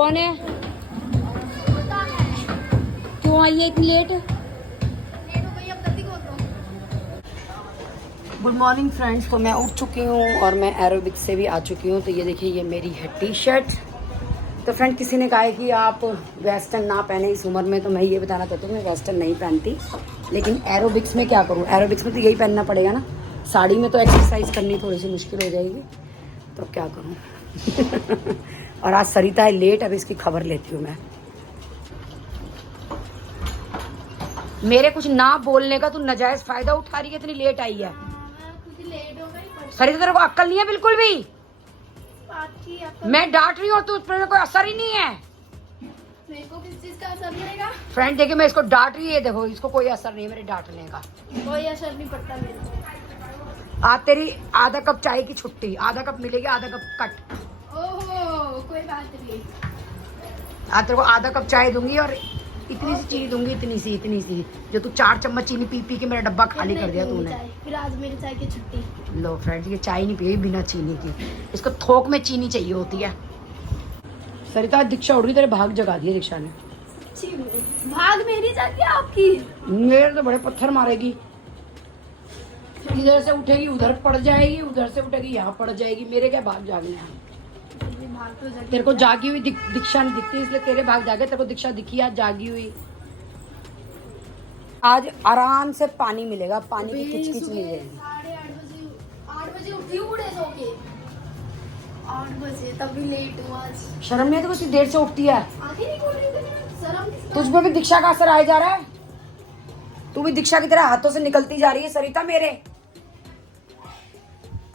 कौन है? क्यों आई है इतनी लेट? Good morning friends. तो मैं उठ चुकी हूँ और मैं एरोबिक्स से भी आ चुकी हूँ। तो ये देखिए, ये मेरी है टी शर्ट। तो फ्रेंड, किसी ने कहा है कि आप वेस्टर्न ना पहने इस उम्र में, तो मैं ये बताना चाहती हूँ मैं वेस्टर्न नहीं पहनती, लेकिन एरोबिक्स में क्या करूँ? एरोबिक्स में तो यही पहनना पड़ेगा ना। साड़ी में तो एक्सरसाइज करनी थोड़ी सी मुश्किल हो जाएगी, तो क्या करूँ। और आज सरिता है लेट, अब इसकी खबर लेती हूँ मैं। मेरे कुछ ना बोलने का तू नाजायज फायदा उठा रही है, इतनी लेट आई है। सरिता, तेरे को अक्ल नहीं है बिल्कुल भी? मैं डांट रही हूँ तो उस पर कोई असर ही नहीं है। मेरे को किस चीज का असर पड़ेगा? फ्रेंड देखिए, मैं इसको डांट रही है, देखो इसको कोई असर नहीं है मेरे डांटने का। कोई असर नहीं पड़ता मेरे को। आज तेरी आधा कप चाय की छुट्टी, आधा कप मिलेगी, आधा कप कट। ओहो, कोई बात नहीं। आज तेरे को आधा कप चाय दूंगी और इतनी सी चीनी दूंगी, इतनी सी जो तू 4 चम्मच चीनी पी पी के मेरा डब्बा खाली कर दिया तूने। फिर आज मेरी चाय की छुट्टी। लो फ्रेंड्स, ये चाय नहीं पिएगी बिना चीनी की, इसको थोक में चीनी चाहिए होती है। सरिता, दीक्षा उड़ रही, तेरे भाग जगा दिए दीक्षा ने। भाग मेरी जाती है आपकी? मेरे तो बड़े पत्थर मारेगी। इधर से उठेगी उधर पड़ जाएगी, उधर से उठेगी यहाँ पड़ जाएगी। मेरे क्या भाग जागने हैं? तेरे को जागी हुई दीक्षा नहीं दिखती, इसलिए तेरे भाग जागे। तेरे को दीक्षा दिखी आज जागी हुई। आज आराम से पानी मिलेगा, पानी की किचकिच नहीं रहेगी। 8 बजे उठी हूँ सो के। 8 बजे तभी लेट हुआ आज। शर्म नहीं है तो इतनी देर से उठती है? आगे नहीं बोल रही थी, शर्म। तुझ पे भी दीक्षा का असर आया जा रहा है। तू भी दीक्षा की तरह हाथों से निकलती जा रही है सरिता। मेरे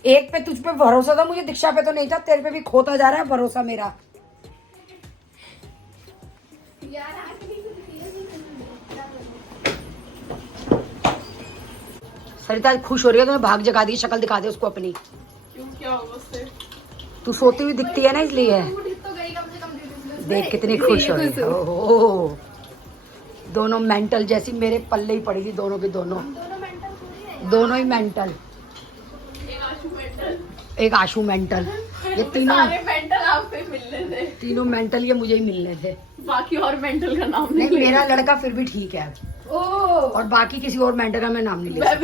एक पे तुझ पे भरोसा था मुझे, दीक्षा पे तो नहीं था। तेरे पे भी खोता जा रहा है भरोसा मेरा। सरिता खुश हो रही है, तुम्हें भाग जगा दी। शक्ल दिखा दे उसको अपनी। क्यों, क्या होगा उससे? तू सोती हुई दिखती है ना, इसलिए। देख कितनी खुश हो रही है। ओहो, दोनों मेंटल जैसी मेरे पल्ले ही पड़ी थी, दोनों की दोनों ही मेंटल। एक आशू मेंटल। ये तीनों मेंटल आपको ही मिलने थे। तीनों मेंटल ये मुझे ही मिलने थे। बाकी और मेंटल का नाम नहीं, मेरा लड़का फिर भी ठीक है। और बाकी किसी और मेंटल का मैं नाम नहीं ले सकता।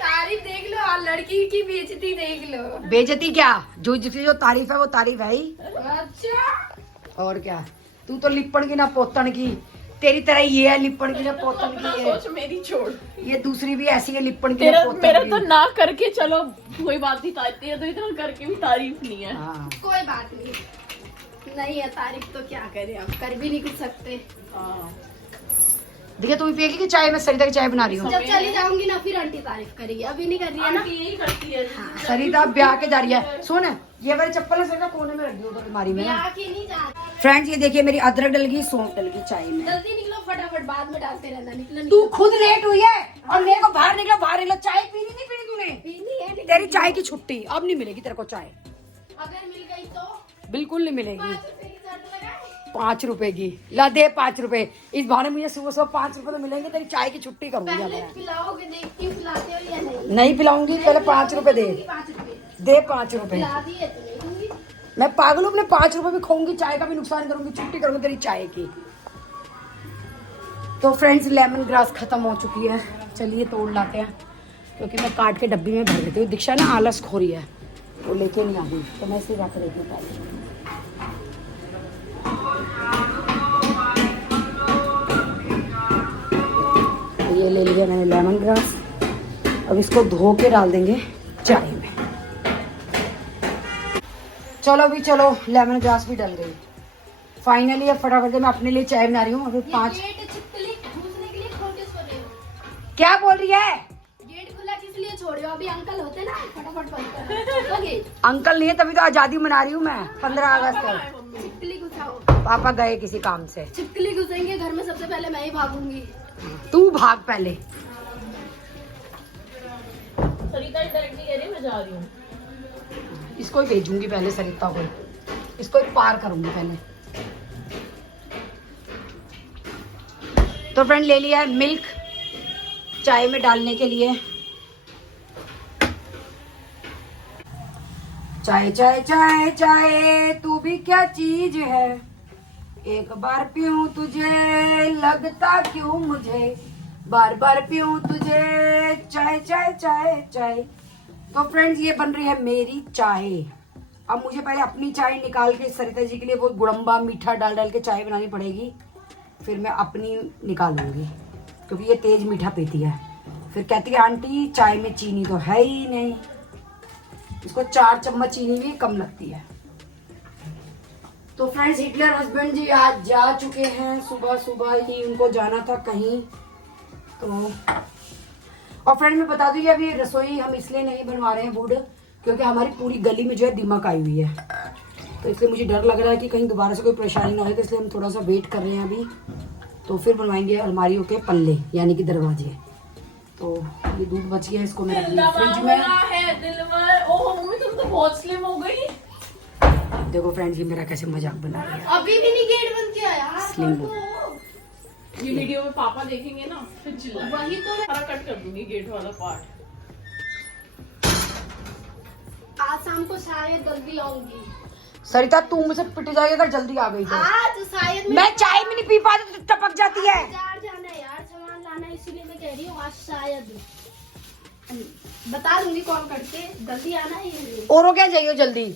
तारीफ देख लो और लड़की की बेइज्जती देख लो। बेइज्जती क्या, जो तारीफ है वो तारीफ है ही। अच्छा, और क्या। तू तो लिपण की ना पोतन की, तेरी तरह ये है लिपण की ना पोतन की। सोच मेरी छोड़। ये दूसरी भी ऐसी है लिपण की ना पोतन मेरा की। तो ना करके चलो कोई बात नहीं, तारीफ है तो इतना करके भी तारीफ नहीं है। हाँ। कोई बात नहीं है तारीफ तो क्या करें, अब कर भी नहीं कुछ सकते। देखिए, तू भी पिएगी कि चाय? मैं सरिता की चाय बना रही हूँ। जब चली जाऊंगी ना फिर आंटी तारीफ करेगी, अभी नहीं कर रही है ना। यही करती है। सरिता ब्याह के जा रही है। सुन, ये वाली चप्पल है सरिता, कोने में रख दी उधर अलमारी में। ब्याह के नहीं जा। फ्रेंड्स, ये देखिए मेरी अदरक डल गई, सौंफ डल गई चाय में। जल्दी निकलो फटाफट, बाद में डालते रहना। निकलो तू खुद लेट हुई है और मेरे को बाहर निकलो। चाय पीनी नहीं पीनी तूने? पीनी है। तेरी चाय की छुट्टी, अब नहीं मिलेगी तेरे को चाय। अगर मिल गई तो बिल्कुल नहीं मिलेगी। 5 रुपए की शर्त लगाए। 5 रुपए की ला दे, 5 रुपए। इस बहाने मुझे सुबह सुबह 5 रुपए तो मिलेंगे। तेरी चाय की छुट्टी करूंगी पहले मैं। पिलाओगे, देखती हूँ पिलाते हो या नहीं। नहीं पिलाऊंगी, पहले 5 रुपए दे। 5 रुपए दे 5 रुपए। पिला दिए तो नहीं दूंगी। मैं पागल हूँ, अपने 5 रुपए भी खाऊंगी, चाय का भी नुकसान करूंगी, छुट्टी करूंगी तेरी चाय की। तो फ्रेंड्स, लेमन ग्रास खत्म हो चुकी है, चलिए तोड़ लाते हैं, क्योंकि मैं काट के डब्बी में भर देती हूँ। दीक्षा ना आलस खोरी है, वो लेके नहीं आ गई, तो मैं इसे रख देती हूँ पहले। ये ले लिया मैंने लेमन ग्रास। अब इसको धो के डाल देंगे चाय में। चलो भी चलो, लेमन ग्रास भी डल गई फाइनली। अब फटाफट से मैं अपने लिए चाय बना रही हूँ। अभी 5। गेट छिपकली घुसने के लिए खोल के सो रहे हो? क्या बोल रही है? गेट खुला किस लिए छोड़ रहे हो? अभी अंकल होते ना, फटाफट बंद कर गेट। अंकल नहीं है, तभी तो आजादी मना रही हूँ मैं 15 अगस्त तक। छिपकली घुसाओ। पापा गए किसी काम से। छिपकली घुसेंगे घर में, सबसे पहले मैं ही भागूंगी। तू भाग पहले। सरिता डायरेक्टली कह रही है मैं जा रही हूँ। इसको ही भेजूंगी पहले, सरिता को। इसको ही पार करूंगी पहले। तो फ्रेंड, ले लिया है मिल्क चाय में डालने के लिए। चाय चाय चाय चाय, तू भी क्या चीज है। एक बार पीऊं तुझे लगता क्यों मुझे, बार बार पीऊं तुझे, चाय चाय चाय चाय। तो फ्रेंड्स ये बन रही है मेरी चाय। अब मुझे पहले अपनी चाय निकाल के सरिता जी के लिए वो गुड़म्बा मीठा डाल डाल के चाय बनानी पड़ेगी, फिर मैं अपनी निकालूंगी क्योंकि ये तेज मीठा पीती है। फिर कहती है आंटी चाय में चीनी तो है ही नहीं, इसको 4 चम्मच चीनी भी कम लगती है। तो फ्रेंड्स हिटलर हस्बैंड जी आज जा चुके हैं, सुबह सुबह ही उनको जाना था कहीं। तो और फ्रेंड मैं बता दूं अभी रसोई हम इसलिए नहीं बनवा रहे हैं वुड, क्योंकि हमारी पूरी गली में जो है दीमक आई हुई है, तो इसलिए मुझे डर लग रहा है कि कहीं दोबारा से कोई परेशानी ना हो, तो इसलिए हम थोड़ा सा वेट कर रहे हैं अभी। तो फिर बनवाएंगे अलमारियों के पल्ले यानी कि दरवाजे। तो ये दूध बच गया, इसको मैं फ्रिज में। ओह मम्मी तुम तो बहुत स्लिम हो गई। देखो फ्रेंड्स ये मेरा कैसे मजाक बना रही है, अभी भी नहीं गेट बंद किया यार। स्लिम। ये वीडियो में पापा देखेंगे ना फिर चिल्लाएंगे। वही तो मैं सारा कट कर दूंगी गेट वाला पार्ट। आज शाम को शायद जल्दी आऊंगी। सरिता तू मुझसे पिट जाएगी अगर जल्दी आ गई तो। आज शायद मैं चाय भी नहीं पी पाती तो टपक जाती है। बाजार जाना है यार, सामान लाना है, इसीलिए मैं कह रही हूँ आज शायद बता दूंगी कॉल करके। जल्दी आना है ये। औरों क्या जाइयो जल्दी,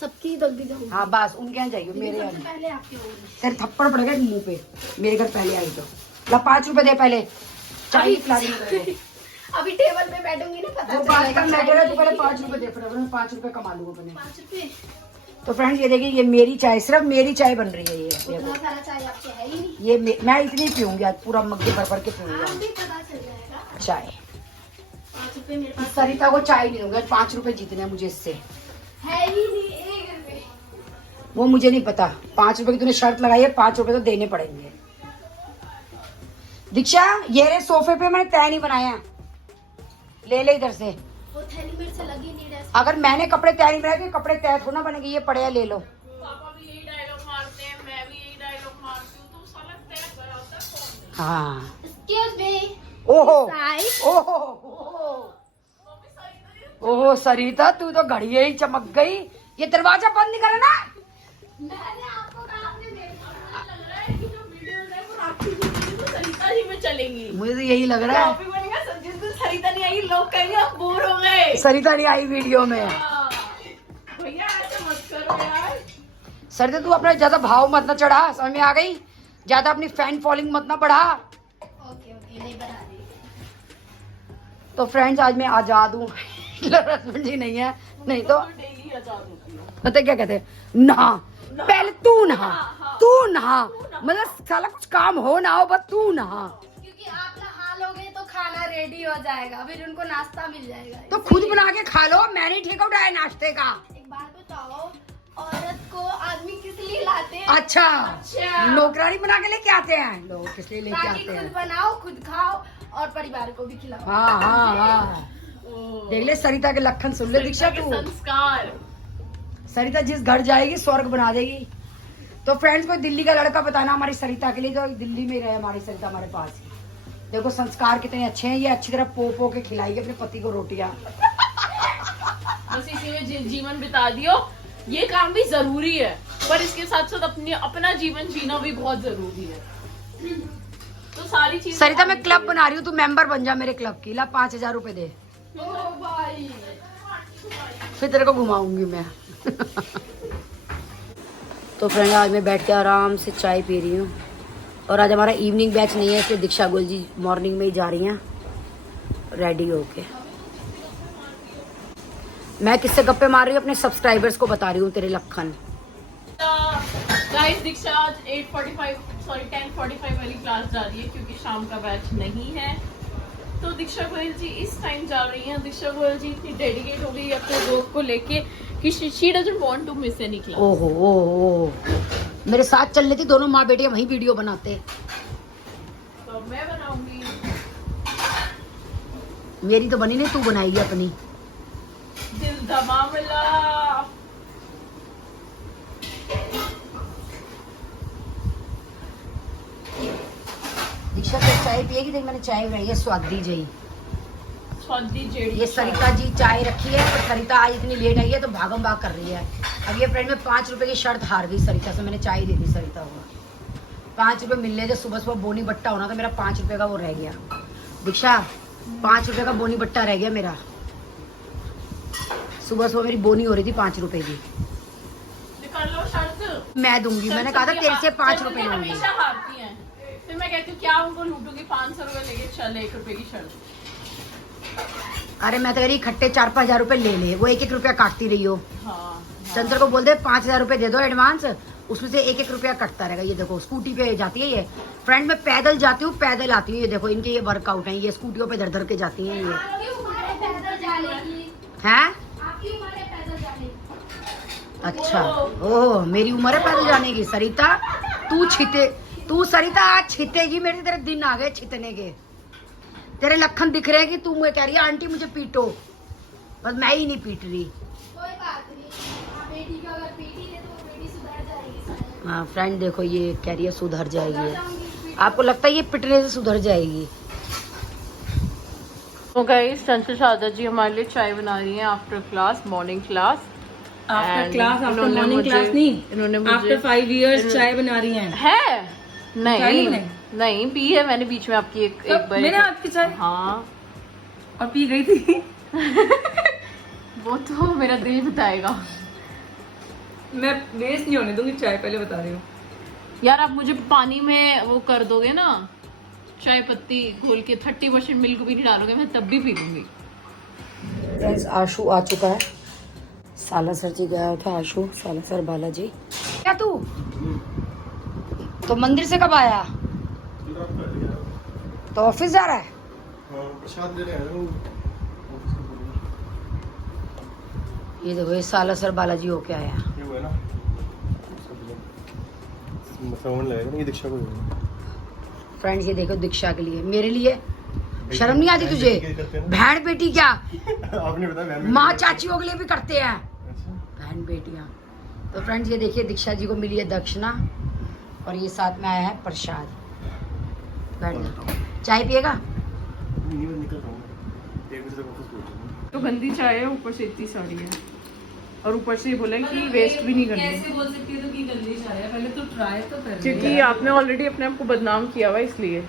सबकी जल्दी जाऊंगी। हाँ बस उनके यहाँ जाइयो, मेरे यहाँ सबसे नहीं। पहले आपके होंगे। तेरे थप्पड़ पड़ेगा मुंह पे, मेरे घर पहले आई तो। ला 5 रुपए दे पहले, चाय पिला दी मेरे को। अभी टेबल पे बैठूंगी ना, पता वो बात का मैटर है, तू पहले 5 रुपए दे, फटाफट मैं 5 रुपए कमा लूंगा अपने। 5 रुपए तो फ्रेंड्स ये देखिए ये मेरी चाय, सिर्फ मेरी चाय बन रही है ये उतना देखो। सारा चाय आपके है ही नहीं। ये मैं इतनी पीऊंगी आज, पूरा मग्गे भर भर के पीऊंगी आप भी पता चल जाएगा। चाय। 5 रुपए मेरे पास सरिता को चाय नहीं दूंगा, 5 रुपए जीतने हैं मुझे इससे। है ही नहीं। 1 रुपए वो मुझे नहीं पता, 5 रुपए की तूने शर्त लगाई है, 5 रुपए तो देने पड़ेंगे। दीक्षा ये रे सोफे पे मैंने तय नहीं बनाया, ले ले इधर से। वो थैली मेरे से लगी नहीं रहा। अगर मैंने कपड़े तय नहीं बनाए तो कपड़े तय थोड़ा बनेंगे, ये पड़े हैं ले लो। पापा भी यही डायलॉग मारते हैं, मैं भी यही डायलॉग मारती हूँ, तो साला तय कराता कौन है? हाँ एक्सक्यूज मी। ओहो साइड। ओहो ओहो सरिता तू तो घड़ी ही चमक गई, ये दरवाजा बंद नहीं करना। मैंने आपको कहा आपने देखा। लग रहा है कि जो वीडियोस है वो राखी जी की तो सरिता जी में चलेंगी। मुझे तो यही लग रहा है, कॉपी बनेगा, जिस दिन सरिता नहीं आई लोग कहेंगे आप बोर हो गए। सरिता नहीं आई वीडियो में। हाँ। भैया ऐसे मत करो यार। सरिता तू अपना ज्यादा भाव मत ना चढ़ा, समझ में आ गई, ज्यादा अपनी फैन फॉलोइंग मत ना बढ़ा। ओके ओके नहीं बना रही। तो फ्रेंड्स आज मैं आजाद हूँ हस्बैंड जी नहीं है, नहीं तो डेली आजाद होती है। पता क्या कहते हैं, नहा पहले तू नहा, तू नहा, मतलब साला कुछ काम हो ना हो बस तू नहा। क्योंकि आप नहा लोगे तो खाना रेडी हो जाएगा, फिर उनको नाश्ता मिल जाएगा। तो खुद बना के खा लो, मैंने ठेका उठाया नाश्ते का। एक बात बताओ, औरत को आदमी किस लिए लाते हैं? अच्छा अच्छा। नौकरानी बना के लेके आते हैं लोग, किस लिए लेके ताकि आते खुद हैं। बनाओ, खुद खाओ और परिवार को भी खिलाओ। हाँ हाँ हाँ देख ले सरिता के लखन सुन ले दीक्षा तू। संस्कार। सरिता जिस घर जाएगी स्वर्ग बना देगी। तो फ्रेंड्स कोई दिल्ली का लड़का बताना हमारी सरिता के लिए, तो दिल्ली में रहे हमारी सरिता हमारे पास ही। देखो संस्कार कितने अच्छे हैं, ये अच्छी तरह पो पो के खिलाएगी अपने पति को रोटियां। बस इसी में जीवन बिता दियो, ये काम भी जरूरी है, पर इसके साथ साथ अपना जीवन जीना भी बहुत जरूरी है। तो सारी चीज। सरिता मैं क्लब बना रही हूँ, तू मेंबर बन जा मेरे क्लब की। ला 5000 रुपए दे, ओ भाई फिर तेरे को घुमाऊंगी मैं तो फ्रेंड आज मैं बैठ के आराम से चाय पी रही हूँ, और आज हमारा इवनिंग बैच नहीं है, इसलिए दीक्षा गोयल जी मॉर्निंग में ही जा रही हैं रेडी होके। मैं किससे गप्पे मार रही हूँ, अपने सब्सक्राइबर्स को बता रही हूँ तेरे लखन। गाइस दीक्षा आज 10:45 वाली क्लास जा रही है क्योंकि शाम का बैच नहीं है। तो दीक्षा गोयल जी इस टाइम जा रही हैं। दीक्षा गोयल जी इतनी डेडिकेट हो गई अपने दोस्त को लेके कि she doesn't want to miss any class. ओहो ओहो मेरे साथ चल लेती, दोनों माँ बेटे वहीं वीडियो बनाते। तो मैं बनाऊंगी। मेरी तो बनी नहीं, तू बनाएगी अपनी। दिल दा मामला। दीक्षा तो चाय पिएगी, देख मैंने चाय बनाई है स्वादी जई। स्वादी जेड़ी। ये सरिता जी चाय रखी है, पर सरिता आज इतनी लेट आई है तो भागम भाग कर रही है। अब ये फ्रेंड में 5 रुपए की शर्त हार गई सरिता से, मैंने चाय दे दी सरिता को। 5 रुपए मिलने थे, सुबह सुबह बोनी बट्टा होना था मेरा, 5 रुपए का वो रह गया। दीक्षा 5 रुपए का बोनी बट्टा रह गया मेरा। सुबह सुबह मेरी बोनी हो रही थी 5 रुपए की। कर लो शर्त। मैं दूंगी, मैंने कहा था तेरे से 5 रुपए लूंगी। हमेशा हारती हैं। फिर मैं कहती हूँ क्या उनको लूटूंगी, 500 रुपए लेके चल 1 रुपए की शर्त। अरे मैं तो कह रही इकट्ठे 4-5 हजार रुपए ले ले, वो 1-1 रुपया काटती रही हो। हाँ, चंद्र को बोल दे 5,000 रुपए दे दो एडवांस, उसमें से 1-1 रुपया कटता रहेगा। ये देखो स्कूटी पे जाती है ये। फ्रेंड मैं पैदल जाती हूँ, पैदल आती हूँ। ये देखो इनके ये वर्कआउट है, ये स्कूटियों पे धर धर के जाती हैं ये। आपकी उम्र है पैदल जाने की। हैं? आपकी उम्र है पैदल जाने की। अच्छा, ओह मेरी उम्र है पैदल जाने की। सरिता तू सरिता आज छितेगी मेरे, तेरे दिन आ गए छितने के। तेरे लखन दिख रहे हैं कि तू मुझे कह रही है आंटी मुझे पीटो, बस मैं ही नहीं पीट रही। कोई बात नहीं, हाँ, बेटी को अगर पीटी है तो वो बेटी सुधर जाएगी। हाँ फ्रेंड देखो ये कह रही है सुधर जाएगी। जाऊंगी। आपको लगता है ये पिटने से सुधर जाएगी? तो गाइस चंचल शारदा जी हमारे लिए चाय बना रही हैं after class, morning class. After class, after इन्होंने मॉर्निंग मुझे- क्लास नहीं, इन्होंने मुझे आफ्टर 5 years चाय बना रही हैं। है चाय नहीं नहीं बनाई? नहीं पी है मैंने बीच में आपकी एक बार। मेरे हाथ की चाय हाँ और पी गई थी। वो तो मेरा दिल बताएगा। मैं वेस्ट नहीं होने दूंगी चाय, पहले बता रही हूँ। यार आप मुझे पानी में वो कर दोगे ना, चाय पत्ती घोल के 30% मिल्क भी नहीं डालोगे, मैं तब भी पी लूंगी। फ्रेंड्स आशु आ चुका है, सालासर जी गया था आशु, सालासर बालाजी। क्या तू तो मंदिर से कब आया? तो ऑफिस जा रहा है? प्रसाद ले रहे हैं। ये देखो ये सालासर बालाजी होके आया। ये वो है ना, श्रवण लगेगा ना, ये दीक्षा को फ्रेंड्स ये देखो दीक्षा के लिए, मेरे लिए शर्म नहीं आती तुझे? बहन बेटी क्या, आपने बताया माँ चाचियों के लिए भी करते हैं अच्छा। बहन बेटियां। तो फ्रेंड्स ये देखिए दीक्षा जी को मिली है दक्षिणा और ये साथ में आया है प्रसाद। बैठ जाओ, चाय पिएगा? नहीं मैं निकल रहा हूँ, 1 बजे तक ऑफिस पहुंचूंगा। तो गंदी चाय है, ऊपर से इतनी सारी है और ऊपर से बोला कि वेस्ट भी नहीं करनी, कैसे बोल सकती है तो कि गंदी चाय है, पहले तो ट्राई तो कर। क्योंकि आपने ऑलरेडी अपने आप को बदनाम किया हुआ इसलिए।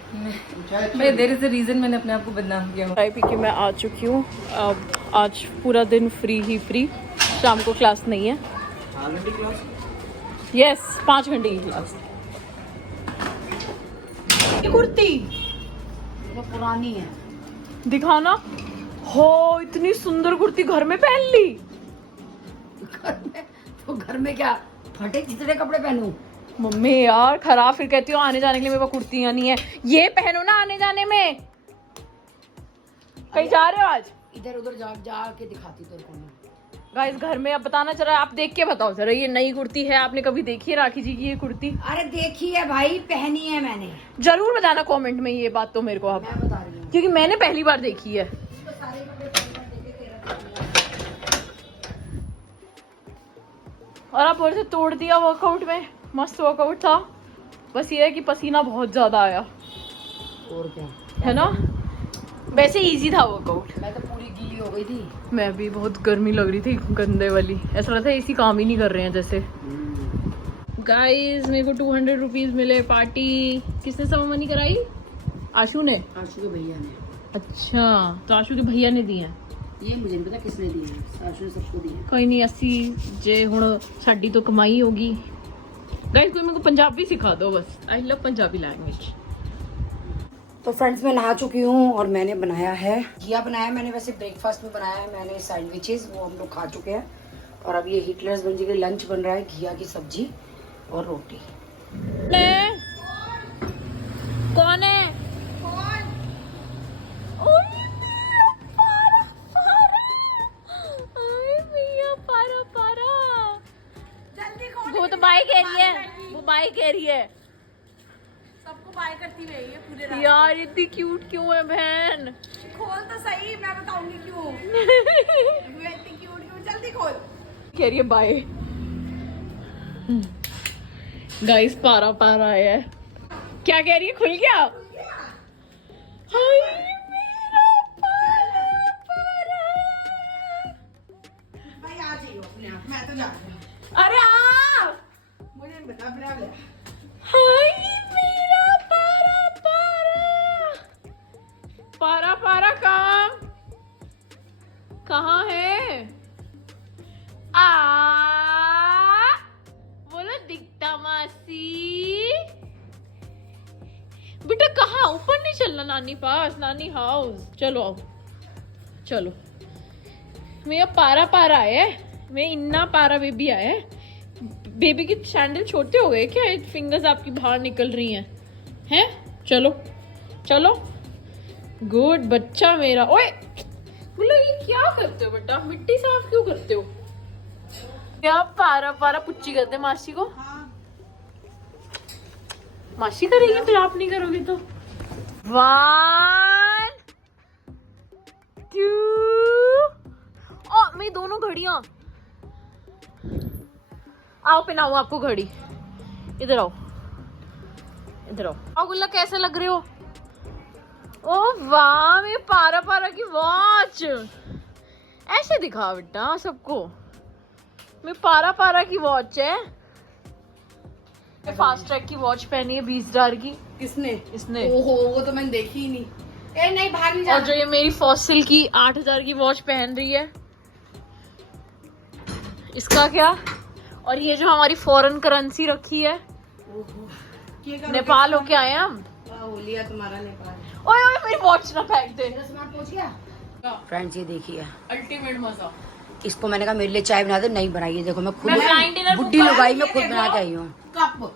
मैं देयर इज द रीजन मैंने अपने आप को बदनाम किया। चाय पी के मैं आ चुकी हूँ। अब आज पूरा दिन फ्री, शाम को क्लास नहीं है। यस 5 घंटे की क्लास। ये कुर्ती वो पुरानी है। दिखाना हो, इतनी सुंदर कुर्ती घर में पहन ली। तो घर में क्या फटे चितरे कपड़े पहनूं? मम्मी यार खराब, फिर कहती हो आने जाने के लिए मेरे पास कुर्तियां नहीं है। ये पहनो ना आने जाने में। कहीं जा रहे हो आज? इधर उधर जा के दिखाती तेरे को मैं। गाइस घर में अब बताना चला, आप देख के बताओ जरा, ये नई कुर्ती है, आपने कभी देखी है राखी जी की ये कुर्ती? अरे देखी है भाई, पहनी है मैंने। जरूर बताना कमेंट में ये बात तो मेरे को आप, मैं बता रही हूँ। क्योंकि मैंने पहली बार देखी है। सारे कपड़े पहन कर देखे तेरा। और आप बोल से तोड़ दिया वर्कआउट में, मस्त वर्कआउट था, बस ये है कि पसीना बहुत ज्यादा आया और क्या है ना। वैसे इजी था वर्कआउट। मैं तो पूरी गीली हो गई थी। मैं भी, बहुत गर्मी लग रही थी गंदे वाली, ऐसा लगता है इसी काम ही नहीं कर रहे हैं जैसे। गाइस मेरे को 200 रुपीज मिले पार्टी। किसने सब मनी कराई? आशु ने। आशु के भैया ने। अच्छा तो आशु के भैया ने दिए हैं। ये मुझे नहीं पता किसने दिए हैं, आशु ने सबको दिए हैं। कोई नहीं, अस्सी जे हुण साडी तो कमाई होगी। गाइस कोई मेरे को पंजाबी सिखा दो बस, आई लव पंजाबी लैंग्वेज। तो फ्रेंड्स मैं नहा चुकी हूँ और मैंने बनाया है घिया बनाया मैंने, वैसे ब्रेकफास्ट में बनाया है मैंने सैंडविचेस, वो हम लोग खा चुके हैं। और अब ये हिटलर्स बन जी लंच बन रहा है, घिया की सब्जी और रोटी। कौन है? वो तो बाई कह रही है, वो बाई कह रही है। सबको बाय करती हुई है पूरे यार इतनी क्यूट क्यों है बहन? खोल तो सही, मैं बताऊंगी क्यों। तू इतनी क्यूट क्यों, जल्दी खोल। कह रही है बाय। गाइस पारा आया है। क्या कह रही है? खुल गया? हाय मेरा पारा। भाई आ जाइयो अपने आप, मैं तो जा रही हूँ। अरे आ, मुझे नहीं पता, अपने आप ले। हाय पारा पारा काम कहाँ है? बोलो दिखता मासी। बेटा कहाँ? ऊपर नहीं चलना नानी पास, नानी हाउस। चलो आओ, चलो। मेरा पारा पारा आया है, मैं इन्ना पारा बेबी आया है। बेबी के सैंडल छोटे हो गए क्या? फिंगर्स आपकी बाहर निकल रही हैं? चलो चलो, गुड बच्चा मेरा। ओए बोलो ये क्या करते हो बेटा? मिट्टी साफ क्यों करते हो? क्या पारा पारा पुच्ची करते हैं मासी को? मासी करेगी, फिर आप नहीं करोगे तो। 1 2 मेरी दोनों घड़ियां। आओ पहनाओ आपको घड़ी। इधर आओ, इधर आओ। आओ गुल्ला, कैसे लग रहे हो? ओ वाह, मेरे पारा पारा की वॉच। ऐसे दिखा बेटा सबको, मेरे पारा पारा की वॉच है। फास्ट ट्रैक की वॉच पहनी है 20,000 की। किसने? इसने। ओहो, वो तो मैंने देखी ही नहीं। ए नहीं, बाहर नहीं और जाना। जो ये मेरी फॉसिल की 8,000 की वॉच पहन रही है, इसका क्या? और ये जो हमारी फॉरेन करेंसी रखी है, नेपाल होके आए हैं हम। लिया तुम्हारा नेपाल। ओए ओए मेरी वॉच ना फेंक दे। सामान पहुंच गया। फ्रेंड्स ये देखिए, अल्टीमेट मजा। इसको मैंने कहा मेरे लिए चाय बना दे, नहीं बनाई है। देखो मैं खुद मैं flying dinner बुड्ढी बुक लुगाई कर मैं खुद बना के आई हूँ। कप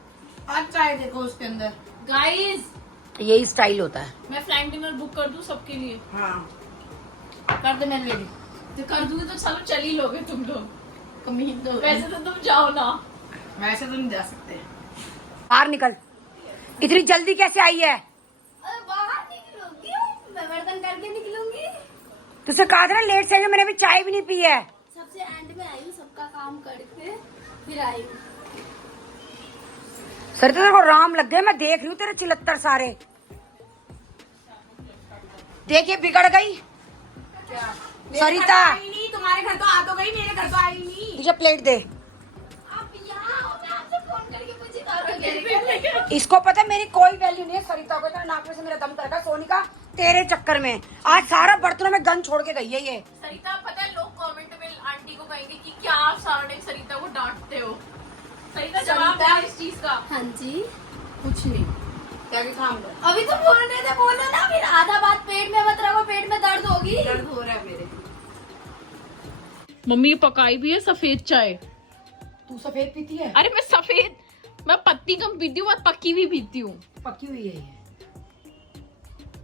आज चाय देखो उसके अंदर। गाइस यही स्टाइल होता है। मैं फ्लाइंग डिनर बुक कर दूं सबके लिए? हाँ कर दे, मैं रेडी। तो कर दूंगी तो चलो चल ही लोगे तुम लोग। कमीन तो वैसे तो तुम जाओ ना। वैसे तो नहीं जा सकते। बाहर निकल, इतनी जल्दी कैसे आई है? अरे बाहर निकलूंगी, मैं बर्तन करके निकलूंगी। तुझसे कहा था ना लेट से, मैंने अभी चाय भी नहीं पी है। सबसे एंड में आई हूँ, सबका काम करके फिर आई हूँ। सर तेरे को राम लग गए, मैं देख रही हूँ तेरे चिलत्तर सारे। देखिए बिगड़ गई सरिता। नहीं, तुम्हारे घर तो आ तो गई, मेरे घर तो आई नहीं। मुझे प्लेट दे। आप यहाँ हो, मैं आपसे फोन करके पूछी। इसको पता है मेरी कोई वैल्यू नहीं है। सरिता को इतना नाक में से मेरा दम कर रखा सोनिका तेरे चक्कर में। आज सारा बर्तनों में गंद छोड़ के गई है ये। सरिता पता है, लोग कमेंट में आंटी को कहेंगे कि क्या आप सारा टाइम सरिता को डांटते हो। सरिता जवाब दे इस चीज का। हाँ जी, कुछ नहीं, क्या काम कर। अभी तो बोल रहे थे, बोलो ना। फिर आधा बात पेट में मत रखो, पेट में दर्द होगी। दर्द हो रहा है मेरे। मम्मी पकाई भी है सफेद चाय। तू सफेद पीती है? अरे मैं सफेद, मैं पत्ती कम पीती हूँ, मैं पक्की भी पीती हूँ। पकी हुई है ये,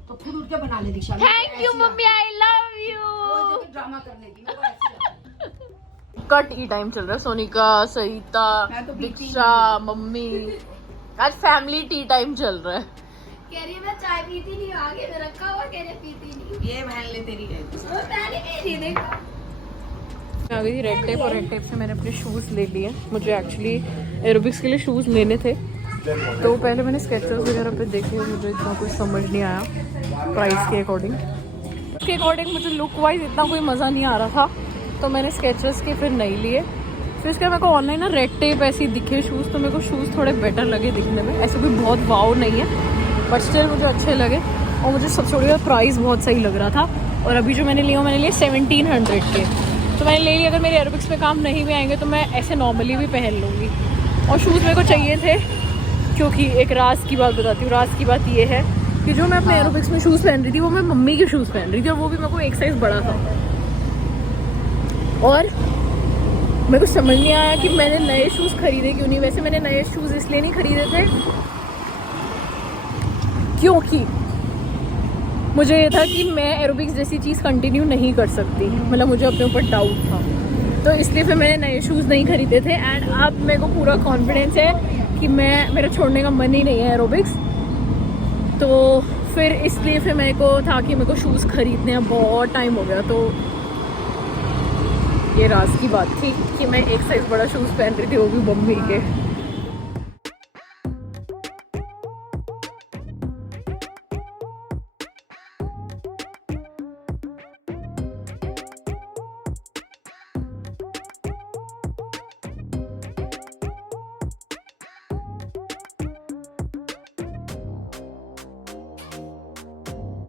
तो खुद उठ के बना ले Diksha. Thank you mummy, I love you. Drama करने की मेरे को ऐसी लगता है। का टी टाइम चल रहा है। सोनिका, सरिता, मैं तो पीती दीक्षा, मम्मी, आज फैमिली टी टाइम चल रहा है। कह रही है मैं चाय पीती नहीं, आगे में रखा हुआ, कह रही है पीती नहीं। ये बहन ले तेरी है। वो पहले पी रही, देखो। मैं आ गई थी रेड टेप, और रेड टेप से मैंने अपने शूज़ ले लिए। मुझे एक्चुअली एरोबिक्स के लिए शूज़ लेने थे, तो पहले मैंने स्केचर्स वगैरह पे देखे, मुझे इतना कुछ समझ नहीं आया प्राइस के अकॉर्डिंग। उसके अकॉर्डिंग मुझे लुक वाइज इतना कोई मज़ा नहीं आ रहा था, तो मैंने स्केचर्स के फिर नहीं लिए। फिर इसके मेरे को ऑनलाइन ना रेड टेप ऐसे ही दिखे शूज़, तो मेरे को शूज़ थोड़े बेटर लगे दिखने में। ऐसे कोई बहुत वाव नहीं है, बट स्टिल मुझे अच्छे लगे, और मुझे सबसे बड़ी प्राइस बहुत सही लग रहा था। और अभी जो मैंने लिया, मैंने लिए 1700 के, तो मैंने ले लिया। अगर मेरे एरोबिक्स में काम नहीं भी आएंगे तो मैं ऐसे नॉर्मली भी पहन लूँगी। और शूज़ मेरे को चाहिए थे, क्योंकि एक राज की बात बताती हूँ। राज की बात ये है कि जो मैं अपने एरोबिक्स में शूज़ पहन रही थी, वो मैं मम्मी के शूज़ पहन रही थी, और वो भी मेरे को एक साइज़ बड़ा था। और मेरे को समझ नहीं आया कि मैंने नए शूज़ खरीदे क्यों नहीं। वैसे मैंने नए शूज़ इसलिए नहीं खरीदे थे क्योंकि मुझे ये था कि मैं एरोबिक्स जैसी चीज़ कंटिन्यू नहीं कर सकती, मतलब मुझे अपने ऊपर डाउट था, तो इसलिए फिर मैंने नए शूज़ नहीं खरीदे थे। एंड अब मेरे को पूरा कॉन्फिडेंस है कि मेरा छोड़ने का मन ही नहीं है एरोबिक्स, तो फिर इसलिए फिर मेरे को था कि मेरे को शूज़ खरीदने हैं, बहुत टाइम हो गया। तो ये राज की बात थी कि मैं एक साइज़ बड़ा शूज़ पहन रही थी, वो भी मम्मी के।